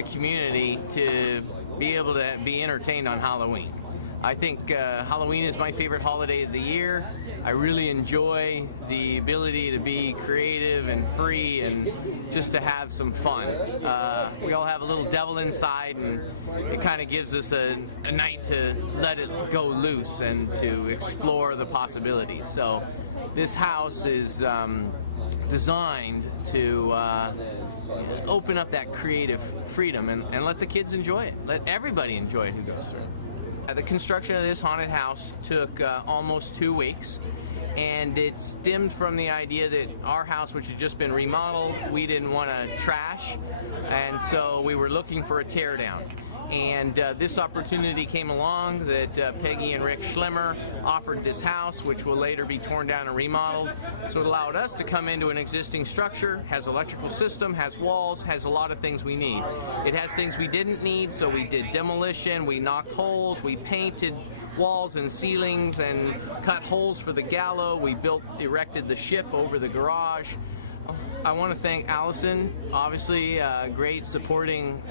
the community to be able to be entertained on Halloween. I think Halloween is my favorite holiday of the year. I really enjoy the ability to be creative and free and just to have some fun. We all have a little devil inside, and it kind of gives us a night to let it go loose and to explore the possibilities. So this house is designed to open up that creative freedom and let the kids enjoy it. Let everybody enjoy it who goes through. The construction of this haunted house took almost 2 weeks, and it stemmed from the idea that our house, which had just been remodeled, we didn't want to trash, and so we were looking for a tear down. And this opportunity came along that Peggy and Rick Schlemmer offered this house, which will later be torn down and remodeled. So it allowed us to come into an existing structure, has electrical system, has walls, has a lot of things we need. It has things we didn't need, so we did demolition, we knocked holes, we painted walls and ceilings and cut holes for the gallows. We erected the ship over the garage. I want to thank Allison, obviously a great supporting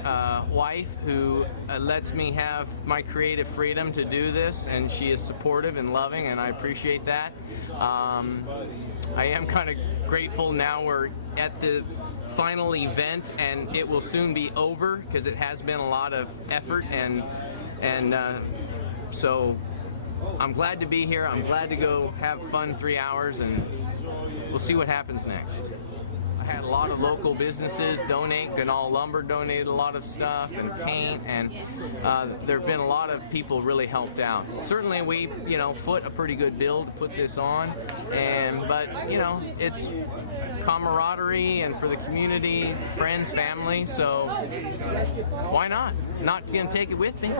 wife who lets me have my creative freedom to do this, and she is supportive and loving, and I appreciate that. I am kind of grateful now we're at the final event, and it will soon be over because it has been a lot of effort, and so I'm glad to be here. I'm glad to go have fun 3 hours, and we'll see what happens next. I had a lot of local businesses donate. Ganal Lumber donated a lot of stuff and paint, and there have been a lot of people really helped out. Certainly we, foot a pretty good bill to put this on, but it's camaraderie and for the community, friends, family, so why not? Not gonna take it with me.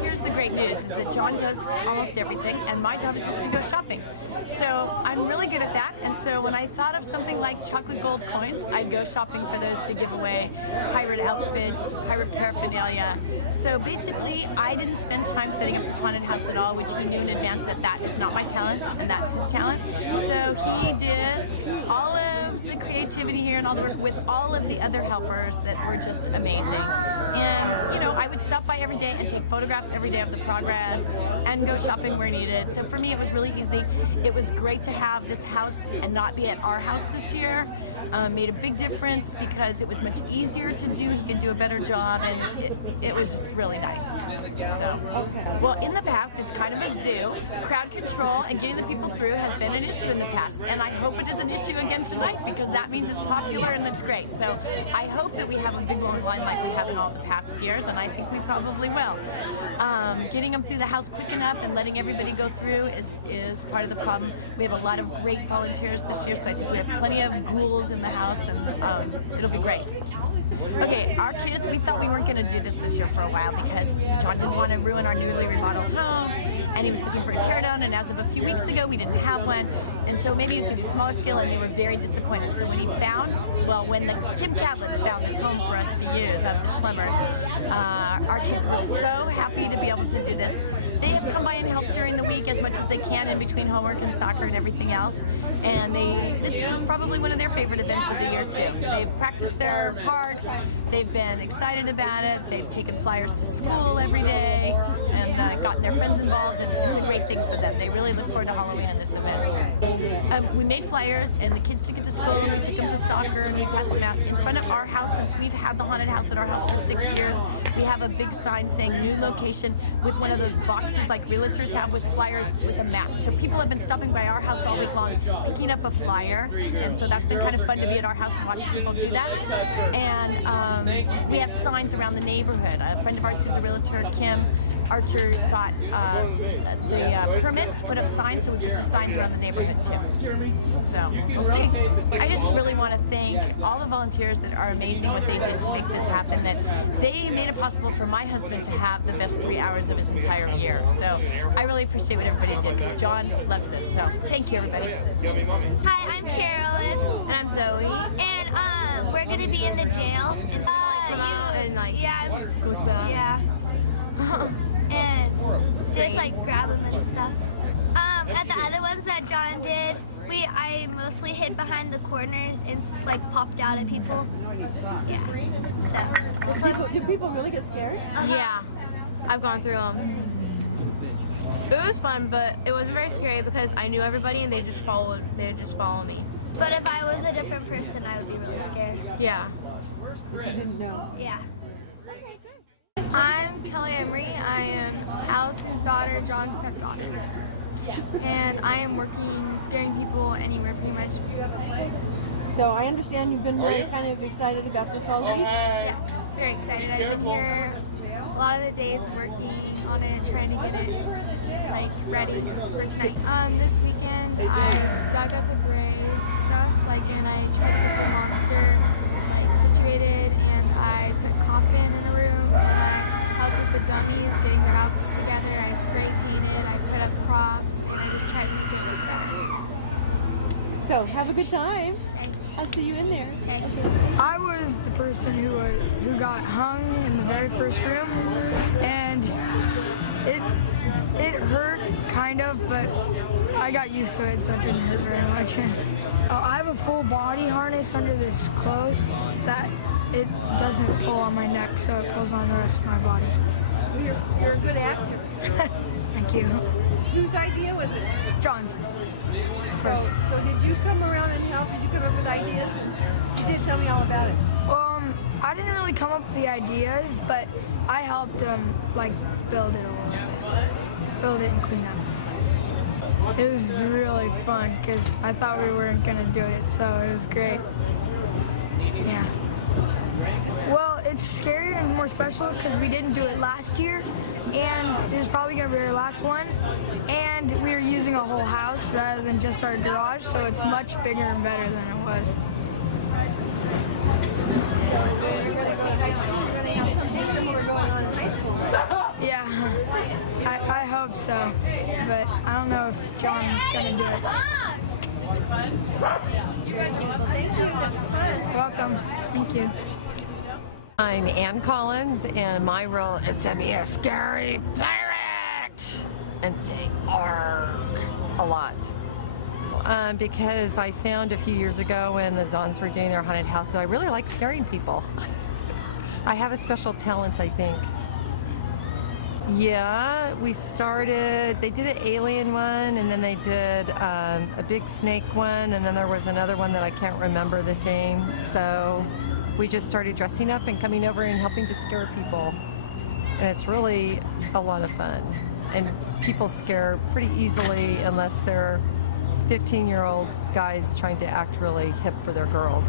Here's the great news, is that John does almost everything, and my job is just to go shopping. So I'm really good at that, and so when I thought of something like chocolate gold coins, I'd go shopping for those to give away, pirate outfits, pirate paraphernalia. So basically, I didn't spend time setting up this haunted house at all, which he knew in advance that is not my talent, and that's his talent. So he did all of the creativity here and all the work with all of the other helpers that were just amazing. And I would stop by every day and take photographs every day of the progress and go shopping where needed. So for me, it was really easy. It was great to have this house and not be at our house this year. Made a big difference because it was much easier to do. He could do a better job, and it was just really nice. So, well, in the past, it's kind of a zoo. Crowd control and getting the people through has been an issue in the past, and I hope it is an issue again tonight because that means it's popular and it's great. So I hope that we have a big long line like we have in all the past years, and I think we probably will. Getting them through the house quick enough and letting everybody go through is part of the problem. We have a lot of great volunteers this year, so I think we have plenty of ghouls in the house, and it'll be great. Okay, our kids, we thought we weren't going to do this year for a while because John didn't want to ruin our newly remodeled home, and he was looking for a teardown, and as of a few weeks ago, we didn't have one, and so maybe he was going to do smaller scale, and they were very disappointed. So when when the Tim Catlins found this home for us to use, the Schlemmers, our kids were so happy to be able to do this. They have come by and helped during the week as much as they can in between homework and soccer and everything else, and this is probably one of their favorite events of the year too. They've practiced their parts, they've been excited about it, they've taken flyers to school every day and gotten their friends involved, and it's a great thing for them. They really look forward to Halloween in this event. We made flyers and the kids took it to school, we took them to soccer, and we passed them out in front of our house. Since we've had the haunted house at our house for 6 years, we have a big sign saying new location with one of those boxes like realtors have with flyers with a map. So people have been stopping by our house all week long picking up a flyer, and so that's been kind of fun to be at our house and watch people do that. And we have signs around the neighborhood. A friend of ours who's a realtor, Kim Archer, got the permit to put up signs, so we put some signs around the neighborhood too. So we'll see. I just really want to thank all the volunteers that are amazing what they did to make this happen, that they made it possible for my husband to have the best 3 hours of his entire year. So I really appreciate what everybody did because John loves this. So thank you, everybody. Hi, I'm Carolyn. And I'm Zoe. And we're going to be in the jail. And just like grab them and stuff. And the other ones that John did, we I mostly hid behind the corners and like popped out at people. Yeah. So Did people really get scared? Yeah, I've gone through them. It was fun, but it wasn't very scary because I knew everybody and they would just follow me. But if I was a different person, I would be really scared. Yeah. I didn't know. Yeah. I'm Kelly Emery. I am Allison's daughter, John's stepdaughter. And I am working scaring people anywhere pretty much. So I understand you've been really kind of excited about this all week? Yes, very excited. I've been here a lot of the days working on it, trying to get it like ready for tonight. This weekend I dug up a grave stuff, and I tried to get the monster situated, and I put a coffin in a room, and I helped with the dummies, getting their outfits together. I spray painted, I put up props, and I just tried to make it look better. So have a good time. I'll see you in there. Okay. I was the person who got hung in the very first room, and it hurt kind of, but I got used to it, so it didn't hurt very much. I have a full body harness under this clothes that it doesn't pull on my neck, so it pulls on the rest of my body. You're a good actor. Thank you. Whose idea was it? John's. So did you come around and help? Did you come up with ideas? And you did tell me all about it. I didn't really come up with the ideas, but I helped build it a little bit. Build it and clean up. It was really fun because I thought we weren't going to do it, so it was great. Yeah. Well, it's scarier and more special because we didn't do it last year, and this is probably going to be our last one, and we are using a whole house rather than just our garage, so it's much bigger and better than it was. So you're going to go to high school. You're going to have something similar going on in high school. Yeah, I hope so, but I don't know if John's going to do it. Thank you. That was fun. You're welcome. Thank you. I'm Ann Collins, and my role is to be a scary pirate and say "arg" a lot. Because I found a few years ago when the Zons were doing their haunted house that I really like scaring people. I have a special talent, I think. Yeah, they did an alien one, and then they did a big snake one, and then there was another one that I can't remember the theme. So we just started dressing up and coming over and helping to scare people. And it's really a lot of fun. And people scare pretty easily unless they're 15-year-old guys trying to act really hip for their girls.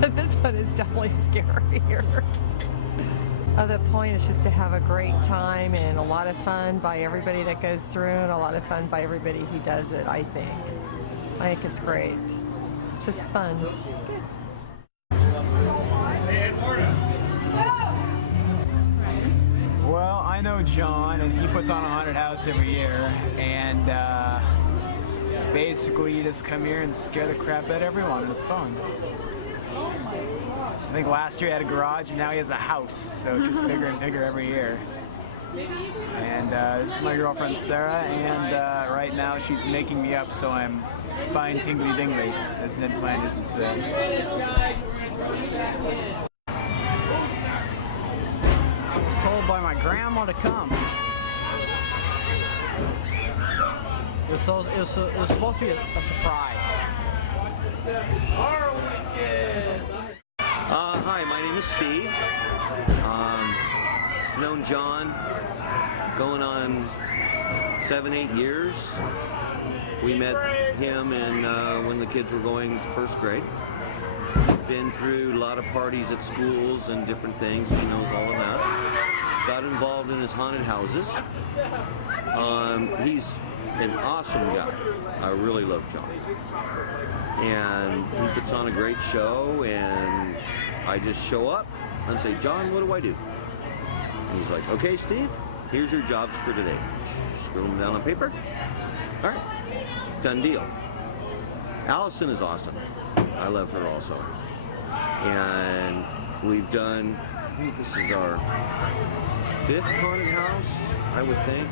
But this one is definitely scarier. The point is just to have a great time and a lot of fun by everybody that goes through and a lot of fun by everybody who does it, I think. I think it's great. It's just fun. Well, I know John, and he puts on a haunted house every year, and basically you just come here and scare the crap out of everyone, and it's fun. I think last year he had a garage, and now he has a house, so it gets bigger and bigger every year. And this is my girlfriend Sarah, and right now she's making me up, so I'm spine tingly dingly, as Ned Flanders would say. I was told by my grandma to come. It was supposed to be a surprise. Hi, my name is Steve. Known John going on 7-8 years. We met him when the kids were going to first grade. Been through a lot of parties at schools and different things. He knows all of that. Got involved in his haunted houses. He's an awesome guy. I really love John. And he puts on a great show, and I just show up and say, John, what do I do? And he's like, okay, Steve, here's your jobs for today. Scribble them down on paper. All right, done deal. Allison is awesome. I love her also. And we've done, I think this is our 5th haunted house, I would think.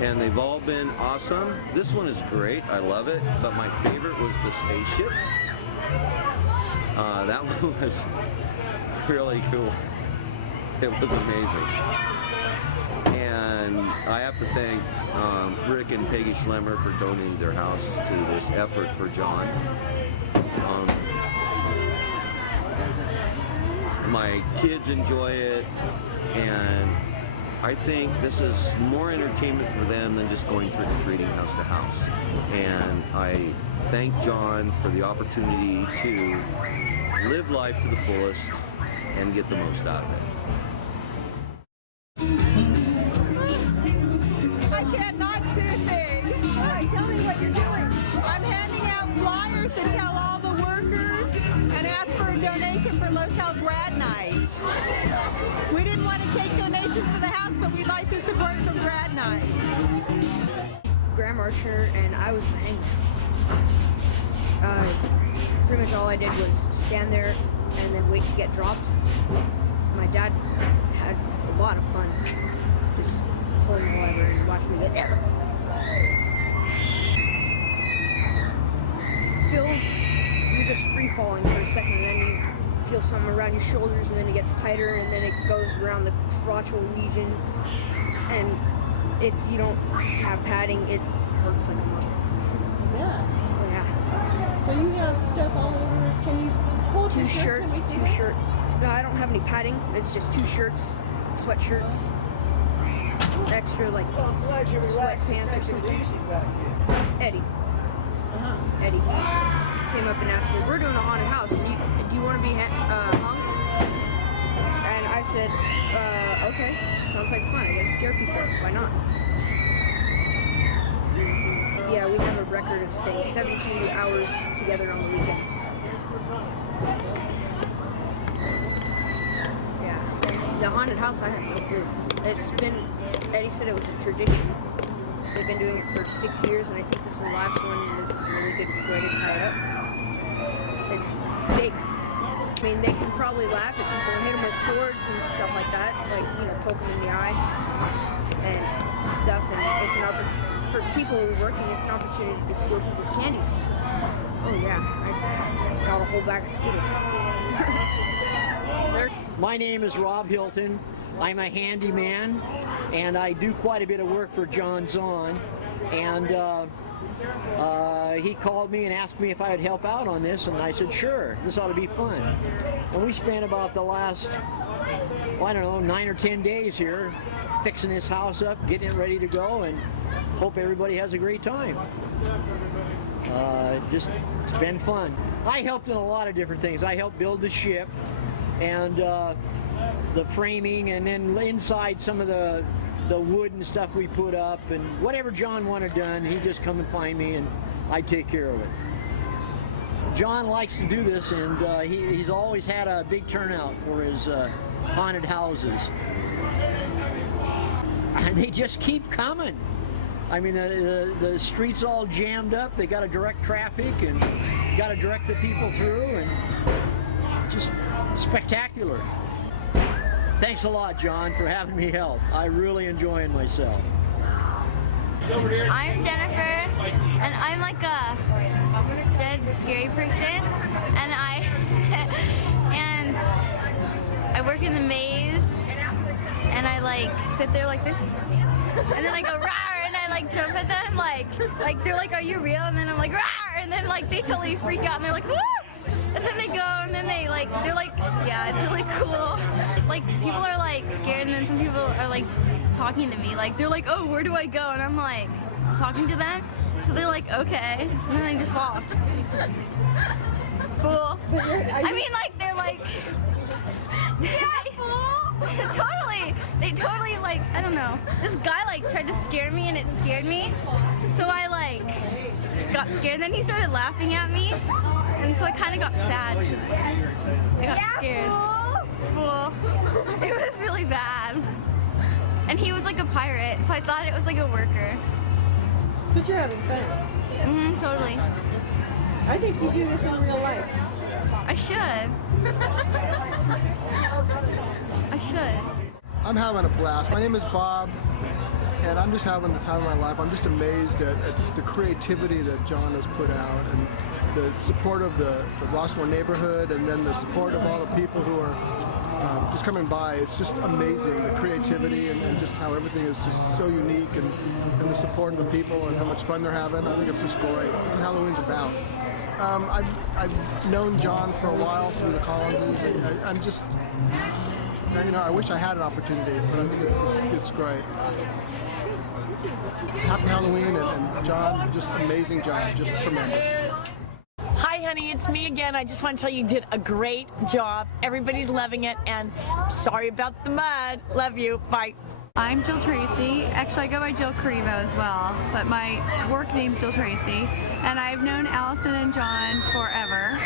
and they've all been awesome. This one is great, I love it, but my favorite was the spaceship. That one was really cool. It was amazing. And I have to thank Rick and Peggy Schlemmer for donating their house to this effort for John. My kids enjoy it, and I think this is more entertainment for them than just going trick-or-treating house to house. And I thank John for the opportunity to live life to the fullest and get the most out of it. I cannot see a thing. All right, tell me what you're doing. I'm handing out flyers that tell all the workers and ask for a donation for Los Al Grad Night. We didn't want to take donations for the house, but we'd like the support from Grad Night. Graham Archer, and I was the hanger. Pretty much all I did was stand there and then wait to get dropped. My dad had a lot of fun just pulling the lever and watching me get there. You're just free falling for a second, and then you feel something around your shoulders, and then it gets tighter, and then it goes around the crotchal region. And if you don't have padding, it hurts like a mother. Yeah. Oh, yeah. So you have stuff all over. Can you hold two shirts? No, I don't have any padding. It's just 2 shirts, sweatshirts, extra like sweatpants or something. Eddie. Eddie, he came up and asked me, "We're doing a haunted house. Do you want to be hung?" And I said, "Okay, sounds like fun. I get to scare people. Why not?" Yeah, we have a record of staying 72 hours together on the weekends. Yeah, the haunted house I have no clue. It's been, Eddie said it was a tradition. They've been doing it for 6 years, and I think this is the last one, and this is a really good way to tie it up. It's big. I mean, they can probably laugh at people and hit them with swords and stuff like that, like, you know, poke them in the eye and stuff, and it's an for people who are working, it's an opportunity to steal people's candies. Oh yeah, I got a whole bag of Skittles. My name is Rob Hilton. I'm a handyman, and I do quite a bit of work for John Zahn. And he called me and asked me if I would help out on this, and I said, sure, this ought to be fun. And we spent about the last, well, I don't know, 9 or 10 days here fixing this house up, getting it ready to go, and hope everybody has a great time. Just, it's been fun. I helped in a lot of different things. I helped build the ship, and the framing, and then inside some of the wood and stuff we put up, and whatever John wanted done, he'd just come and find me, and I'd take care of it. John likes to do this, and he's always had a big turnout for his haunted houses. And they just keep coming. I mean, the street's all jammed up. They got to direct traffic and got to direct the people through, and just spectacular. Thanks a lot, John, for having me help. I really enjoying myself. I'm Jennifer, and I'm like a dead scary person, and I work in the maze, and I like sit there like this, and then I go rawr, and I like jump at them, like they're like, are you real? And then I'm like rawr, and then like they totally freak out, and they're like woo! And then they go, and then they're like, yeah, it's really cool. Like, people are like scared, and then some people are like talking to me. Like, they're like, oh, where do I go? And I'm like, talking to them. So they're like, okay. And then they just walk. Fool. I mean, like, they're like, yeah, fool. Totally. They totally, like, I don't know. This guy, like, tried to scare me, and it scared me. So I, like, got scared. And then he started laughing at me. And so I kind of got sad. I got scared. Fool. It was really bad. And he was like a pirate, so I thought it was like a worker. But you're having fun. Mm-hmm, totally. I think you do this in real life. I should. I should. I'm having a blast. My name is Bob, and I'm just having the time of my life. I'm just amazed at the creativity that John has put out, and the support of the Rossmoor neighborhood, and then the support of all the people who are just coming by. It's just amazing, the creativity and just how everything is just so unique, and the support of the people and how much fun they're having. I think it's just great. That's what Halloween's about. I've known John for a while through the Collinses, and I'm just, you know, I wish I had an opportunity, but I think it's great. Happy Halloween, and John, just amazing job, just tremendous. Hi, honey, it's me again. I just want to tell you did a great job. Everybody's loving it, and sorry about the mud. Love you. Bye. I'm Jill Tracy. Actually, I go by Jill Crevo as well, but my work name's Jill Tracy, and I've known Allison and John forever.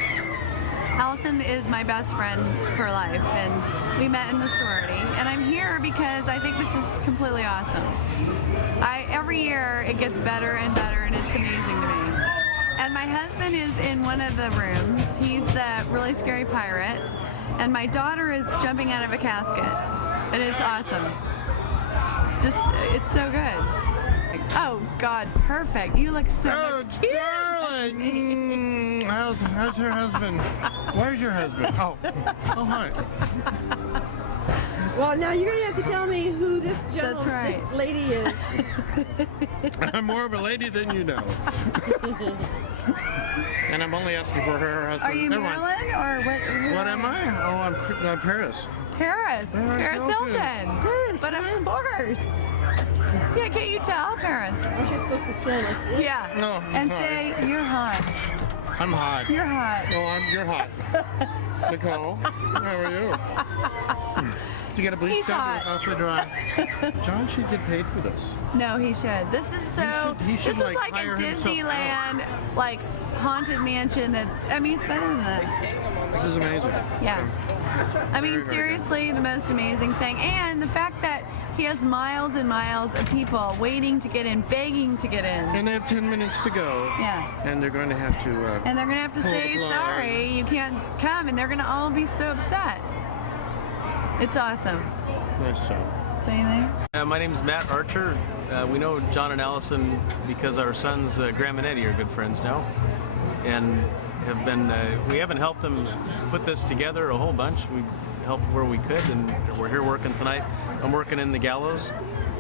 Allison is my best friend for life, and we met in the sorority. And I'm here because I think this is completely awesome. Every year it gets better and better, and it's amazing to me. And my husband is in one of the rooms. He's the really scary pirate, and my daughter is jumping out of a casket, and it's awesome. It's so good. Oh God, perfect. You look so much cute. Darling. How's your husband? Where's your husband? Oh, hi. Well, now you're gonna have to tell me who this this lady is. I'm more of a lady than you know. And I'm only asking for her husband. Are you Marilyn or what? What am I? Oh, I'm Paris. Paris Hilton. Paris, but of course. Yeah, can't you tell, Paris? Aren't you supposed to stand like this? Yeah. No. And say, you're hot. I'm hot. You're hot. Oh, you're hot. Nicole, how are you? Did you get a bleach job? It's awfully dry. John should get paid for this. No, he should. This is so. He should this is like a Disneyland, like haunted mansion. I mean, it's better than that. This is amazing. Yeah. I mean, seriously, the most amazing thing, and the fact that he has miles and miles of people waiting to get in, begging to get in. And they have 10 minutes to go. Yeah. And they're going to have to. And they're going to have to say sorry, you can't come, and they're going to all be so upset. It's awesome. Nice job. Say anything? My name's Matt Archer. We know John and Allison because our sons, Graham and Eddie, are good friends now, and have been. We haven't helped them put this together a whole bunch. We helped where we could, and we're here working tonight. I'm working in the gallows.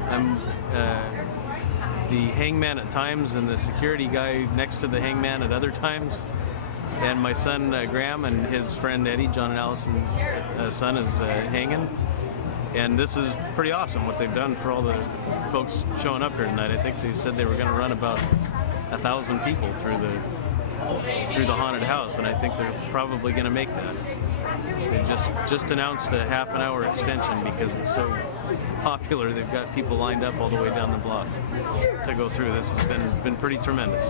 I'm the hangman at times and the security guy next to the hangman at other times. And my son Graham and his friend Eddie, John and Allison's son, is hanging. And this is pretty awesome what they've done for all the folks showing up here tonight. I think they said they were going to run about 1,000 people through the haunted house, and I think they're probably going to make that. They just announced a half-an-hour extension because it's so popular. They've got people lined up all the way down the block to go through. This has been pretty tremendous.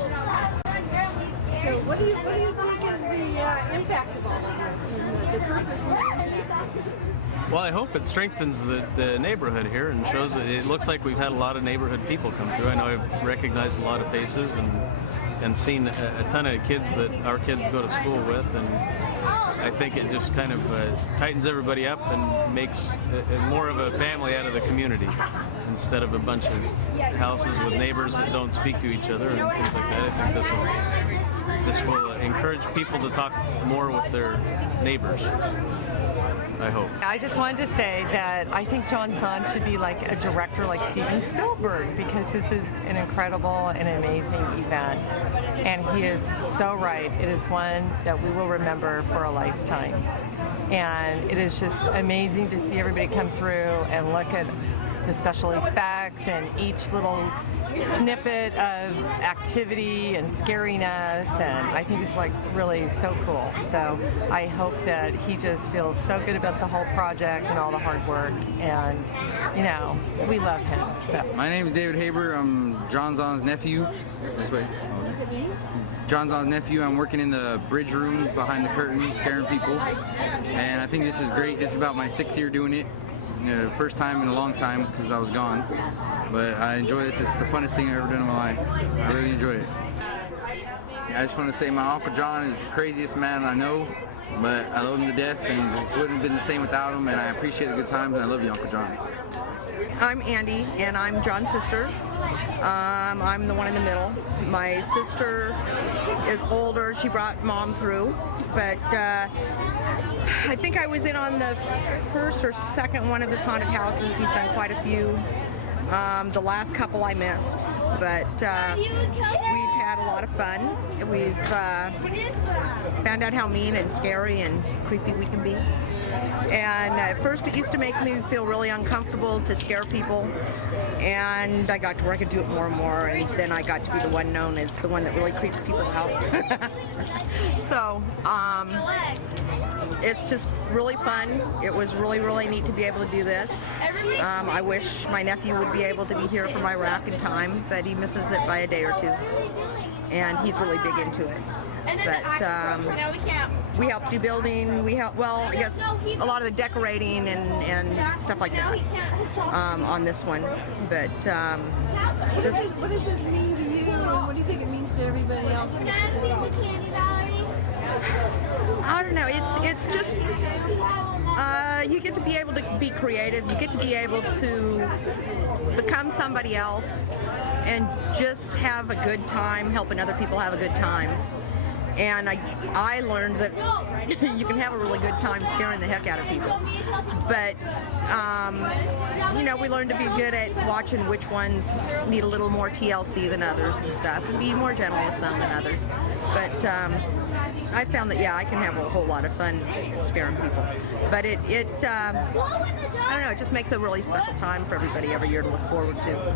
So what do you think is the impact of all of this and the purpose and the impact? Well, I hope it strengthens the neighborhood here and shows that it looks like we've had a lot of neighborhood people come through. I know I've recognized a lot of faces and seen a ton of kids that our kids go to school with, and I think it just kind of tightens everybody up and makes more of a family out of the community instead of a bunch of houses with neighbors that don't speak to each other and things like that. I think this will encourage people to talk more with their neighbors, I hope. I just wanted to say that I think John Zahn should be like a director like Steven Spielberg, because this is an incredible and amazing event, and he is so right. It is one that we will remember for a lifetime, and it is just amazing to see everybody come through and look at the special effects and each little snippet of activity and scariness, and I think it's like really so cool. So I hope that he just feels so good about the whole project and all the hard work, and you know, we love him. So. My name is David Haber. I'm John Zahn's nephew. This way. John Zahn's nephew. I'm working in the bridge room behind the curtain, scaring people, and I think this is great. This is about my 6th year doing it. First time in a long time because I was gone, but I enjoy this. It's the funnest thing I've ever done in my life. I really enjoy it. I just want to say my Uncle John is the craziest man I know, but I love him to death, and it wouldn't have been the same without him, and I appreciate the good times, and I love you, Uncle John. I'm Andy, and I'm John's sister. I'm the one in the middle. My sister is older. She brought Mom through, but I think I was in on the first or second one of his haunted houses. He's done quite a few. The last couple I missed, but we've had a lot of fun. We've found out how mean and scary and creepy we can be. And at first it used to make me feel really uncomfortable to scare people, and I got to where I could do it more and more, and then I got to be the one known as the one that really creeps people out. So it's just really fun. It was really, really neat to be able to do this. I wish my nephew would be able to be here for my rack in time, but he misses it by a day or two, and he's really big into it. But we help do building, we help, well, I guess a lot of the decorating and stuff like that on this one. But what does this mean to you, and what do you think it means to everybody else? I don't know, it's just, you get to be able to be creative, you get to be able to become somebody else and just have a good time, helping other people have a good time. And I learned that you can have a really good time scaring the heck out of people. But, you know, we learned to be good at watching which ones need a little more TLC than others and stuff, and be more gentle with some than others. But I found that, yeah, I can have a whole lot of fun scaring people. But I don't know, it just makes a really special time for everybody every year to look forward to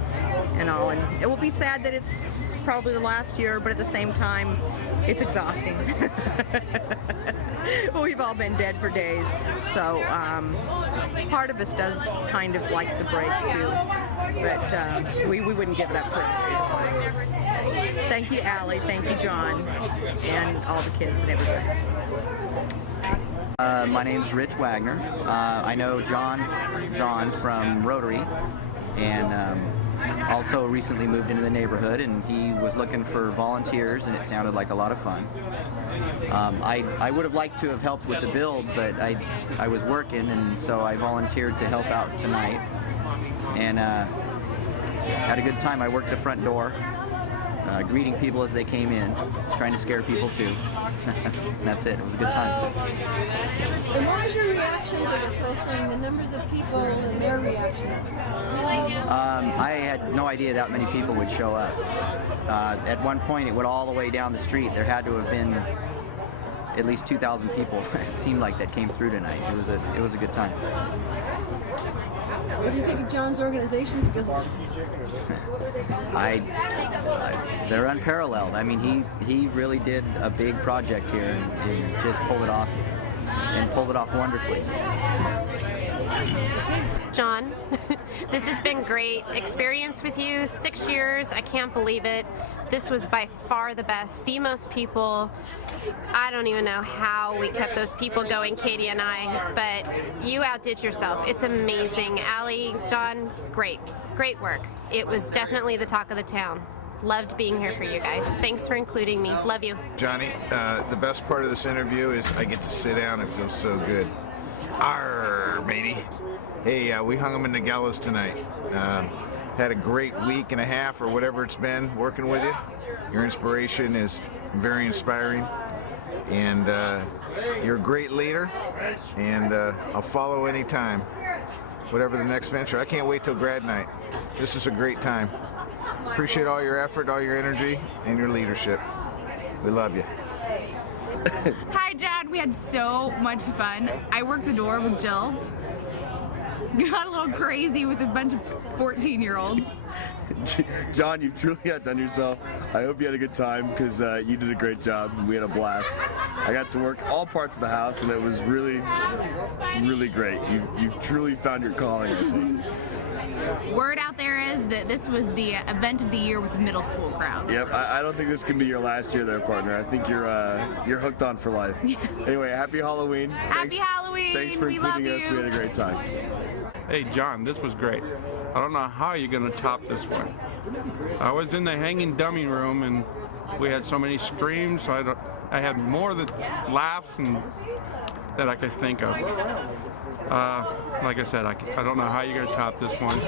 and all. And it will be sad that it's probably the last year, but at the same time, it's exhausting. We've all been dead for days, so part of us does kind of like the break too, but we wouldn't give it up for it. Thank you, Allie. Thank you, John, and all the kids and everybody. My name's Rich Wagner. I know John Zahn from Rotary, and also recently moved into the neighborhood, and he was looking for volunteers, and it sounded like a lot of fun. I would have liked to have helped with the build, but I was working, and so I volunteered to help out tonight, and had a good time. I worked the front door, greeting people as they came in, trying to scare people too. That's it. It was a good time. And what was your reaction to this whole thing? The numbers of people and their reaction? I had no idea that many people would show up. At one point, it went all the way down the street. There had to have been at least 2,000 people. It seemed like that came through tonight. It was a good time. What do you think of John's organization skills? They're unparalleled. I mean, he really did a big project here and just pulled it off wonderfully. John, this has been great experience with you. 6 years, I can't believe it. This was by far the best, the most people. I don't even know how we kept those people going, Katie and I, but you outdid yourself. It's amazing. Allie, John, great work. It was definitely the talk of the town. Loved being here for you guys. Thanks for including me. Love you. Johnny, the best part of this interview is I get to sit down. It feels so good. Arr, matey. Hey, we hung them in the gallows tonight. Had a great week and a half or whatever it's been working with you. Your inspiration is very inspiring, and you're a great leader, and I'll follow anytime, whatever the next venture. I can't wait till grad night. This is a great time. Appreciate all your effort, all your energy, and your leadership. We love you. Hi, Dad. We had so much fun. I worked the door with Jill. Got a little crazy with a bunch of 14-year-olds. John, you truly outdone yourself. I hope you had a good time, because you did a great job. We had a blast. I got to work all parts of the house, and it was really, really great. You've truly found your calling, I think. Word out there is that this was the event of the year with the middle school crowd. Yep, I don't think this can be your last year there, partner. I think you're hooked on for life. Anyway, happy Halloween. Happy Halloween. Thanks for including us. We had a great time. Hey, John, this was great. I don't know how you're going to top this one. I was in the hanging dummy room, and we had so many screams. So I had more than laughs and that I could think of. Like I said, I don't know how you're going to top this one.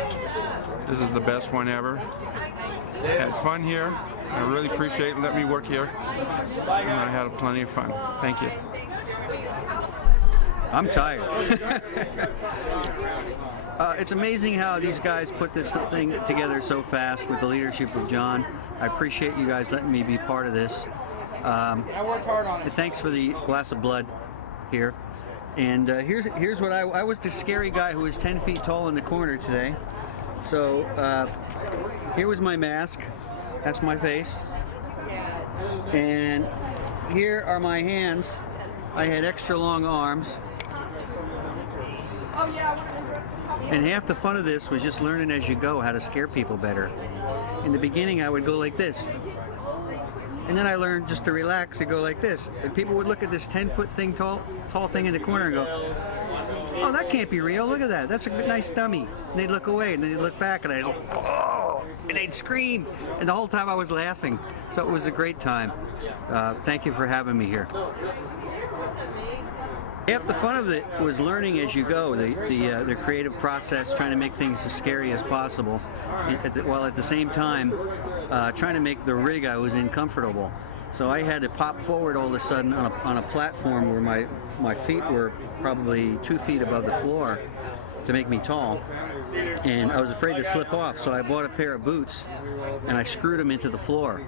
This is the best one ever. Had fun here. I really appreciate it. Let me work here. And I had plenty of fun. Thank you. I'm tired. It's amazing how these guys put this thing together so fast with the leadership of John. I appreciate you guys letting me be part of this. Thanks for the glass of blood here. And here's what I was the scary guy who was 10 feet tall in the corner today. So here was my mask. That's my face. And here are my hands. I had extra long arms. And half the fun of this was just learning as you go how to scare people better. In the beginning, I would go like this. And then I learned just to relax and go like this. And people would look at this 10-foot thing, tall thing in the corner and go, oh, that can't be real. Look at that. That's a nice dummy. And they'd look away, and then they'd look back, and I'd go, oh, and they'd scream. And the whole time I was laughing. So it was a great time. Thank you for having me here. Half the fun of it was learning as you go, the creative process, trying to make things as scary as possible, while at the same time trying to make the rig I was in comfortable. So I had to pop forward all of a sudden on a platform where my feet were probably 2 feet above the floor to make me tall. And I was afraid to slip off, so I bought a pair of boots and I screwed them into the floor.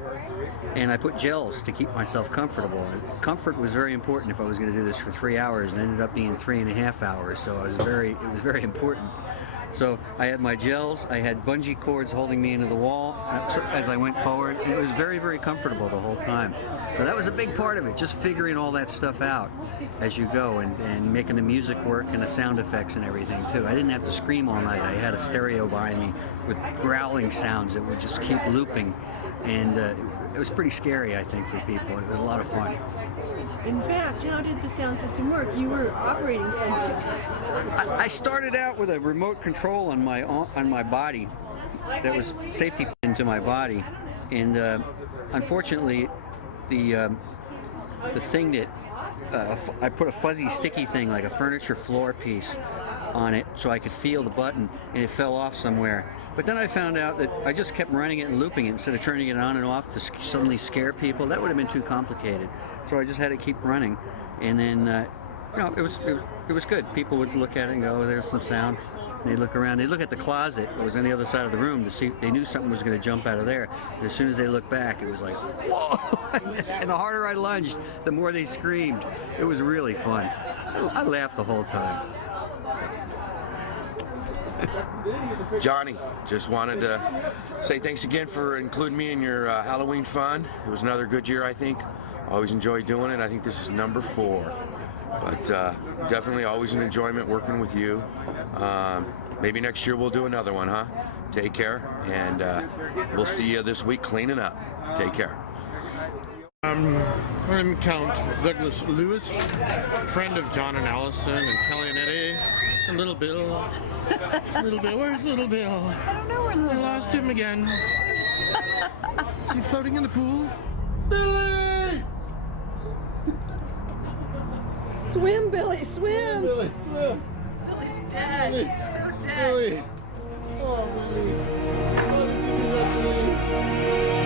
And I put gels to keep myself comfortable. And comfort was very important if I was going to do this for 3 hours, and it ended up being 3.5 hours, so it was very important. So I had my gels, I had bungee cords holding me into the wall as I went forward, and it was very, very comfortable the whole time. So that was a big part of it, just figuring all that stuff out as you go, and making the music work and the sound effects and everything too. I didn't have to scream all night. I had a stereo behind me with growling sounds that would just keep looping, and it was pretty scary, I think, for people. It was a lot of fun. In fact, how did the sound system work? You were operating something. I started out with a remote control on my body that was safety pinned to my body, and unfortunately, the thing that I put a fuzzy, sticky thing like a furniture floor piece on it so I could feel the button, and it fell off somewhere. But then I found out that I just kept running it and looping it instead of turning it on and off to suddenly scare people. That would have been too complicated. So I just had to keep running, and then you know, it was good. People would look at it and go, oh, there's some sound. And they'd look around. They'd look at the closet that was on the other side of the room to see if they knew something was going to jump out of there. And as soon as they looked back, it was like, whoa! And the harder I lunged, the more they screamed. It was really fun. I laughed the whole time. Johnny, just wanted to say thanks again for including me in your Halloween fun. It was another good year, I think. Always enjoy doing it. I think this is number 4. But definitely always an enjoyment working with you. Maybe next year we'll do another one, huh? Take care, and we'll see you this week cleaning up. Take care. I'm Count Douglas Lewis, friend of John and Allison and Kelly and Eddie and Little Bill. Little Bill, where's Little Bill? I don't know where Little Bill. I lost him again. Is he floating in the pool? Billy! Swim, Billy, swim! Billy, swim! Billy's dead. Billy. He's so dead. Billy! Oh, Billy. Why did you do that to me?